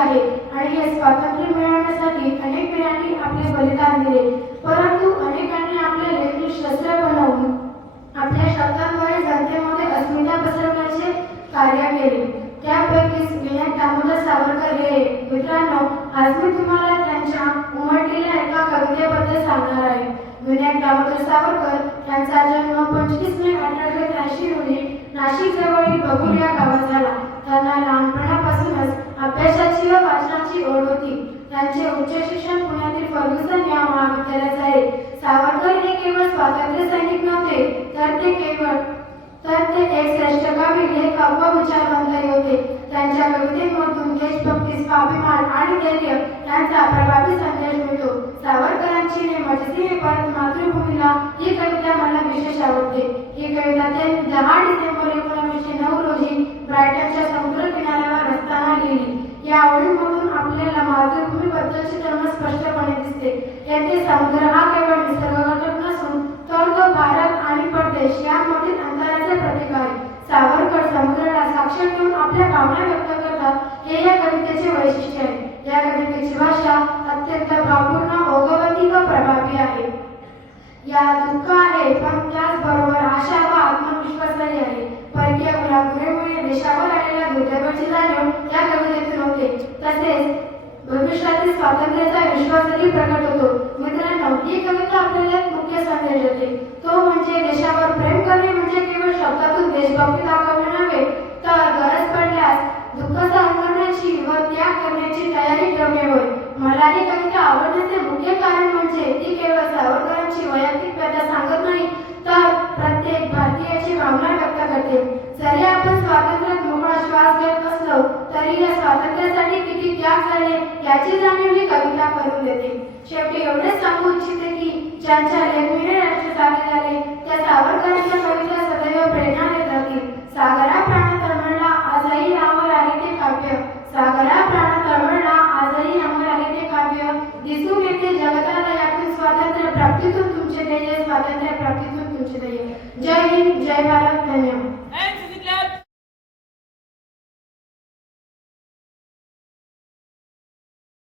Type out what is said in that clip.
आहे आणि हे स्वातंत्र्य मिळवण्यासाठी अनेक वीरांनी आपले बलिदान दिले, परंतु अनेकांनी आपले लेखणी शस्त्र बनवून आपल्या शब्दांद्वारे जनतेमध्ये अस्मिता पसरवण्याचे कार्य केले। त्यापैकीच विनायक दामोदर सावरकर हे एक। मित्रांनो, आज मी तुम्हाला त्यांच्या उमटलेल्या एका कवितेबद्दल सांगणार आहे। विनायक दामोदर सावरकर यांचा जन्म 25 मे 1883 रोजी नाशिक जवळील बगुल या गावात झाला। त्यांना लहानपणापासूनच अभ्यासाची व वाचनाची ओढ होती। त्यांचे उच्च शिक्षण पुण्यातील फर्ग्युसन या महाविद्यालयात झाले। सावरकर हे केवळ स्वातंत्र्य सैनिक नव्हते, तर ते एक श्रेष्ठ कवी, लेखक व विचारवंतही होते। त्यांच्या कवितेमधून देशभक्ती, स्वाभिमान आणि धैर्य यांचा प्रभावी संदेश मिळतो। सावरकरांची नेमची परत मातृभूमीला ही कविता मला विशेष आवडते। ही कविता त्यांनी 10 डिसेंबर 1909 रोजी ब्रायटनच्या समुद्र किनाऱ्यावर असताना लिहिली। या ओळींमधून आपल्याला मातृभूमीबद्दलची धर्म स्पष्टपणे दिसते। येथे समुद्र हा केवळ निसर्ग घटक नसून तर तो भारत आणि परदेश यांमधील अंतराचे प्रतीक आहे। सावरकर समुद्राला साक्ष ठेवून आपल्या भावना व्यक्त करतात, हे या कवितेचे वैशिष्ट्य आहे। या कवितेची भाषा अत्यंत भावपूर्ण, ओघवती व प्रभावी आहे। या दुःख आहे, पण त्याचबरोबर आशा व आत्मविश्वासही आहे। परकीय गुलामगिरीमुळे देशावर आलेल्या दुर्दैवाची जाणीव या कवितेतून होते। तसेच भविष्यातील स्वातंत्र्याचा विश्वासही प्रकट होतो। मित्रांनो, ही कविता आपल्याला एक मुख्य संदेश देते, तो म्हणजे देशावर प्रेम करणे म्हणजे केवळ शब्दातून देशभक्ती दाखवणे नव्हे, तर गरज पडल्यास दुःख सहन करण्याची व त्याग करण्याची तयारी ठेवणे होय। मला ही कविता आवडण्याचे मुख्य कारण म्हणजे ती केवळ सावरकरांची वैयक्तिक व्यथा सांगत नाही, तर प्रत्येक भारतीयाची भावना व्यक्त करते। जरी आपण स्वातंत्र्यात मोकळा श्वास घेत नसलो तरी या स्वातंत्र्यासाठी किती त्याग झाले याची जाणीव ही कविता करून देते। शेवटी एवढेच सांगू इच्छिते की ज्यांच्या लेखणीने राष्ट्र साधे झाले त्या सावरकरांच्या कविता सदैव प्रेरणा देत राहतील। सागरा प्राण तळमळला आजही अमर आहे ते काव्य, सागरा प्राण तळमळला आजही अमर आहे ते काव्य। दिसून येते जगताला यातून स्वातंत्र्य प्राप्तीतून तुमचे ध्येय, स्वातंत्र्य प्राप्तीतून तुमचे ध्येय। जय हिंद, जय भारत, धन्यवाद।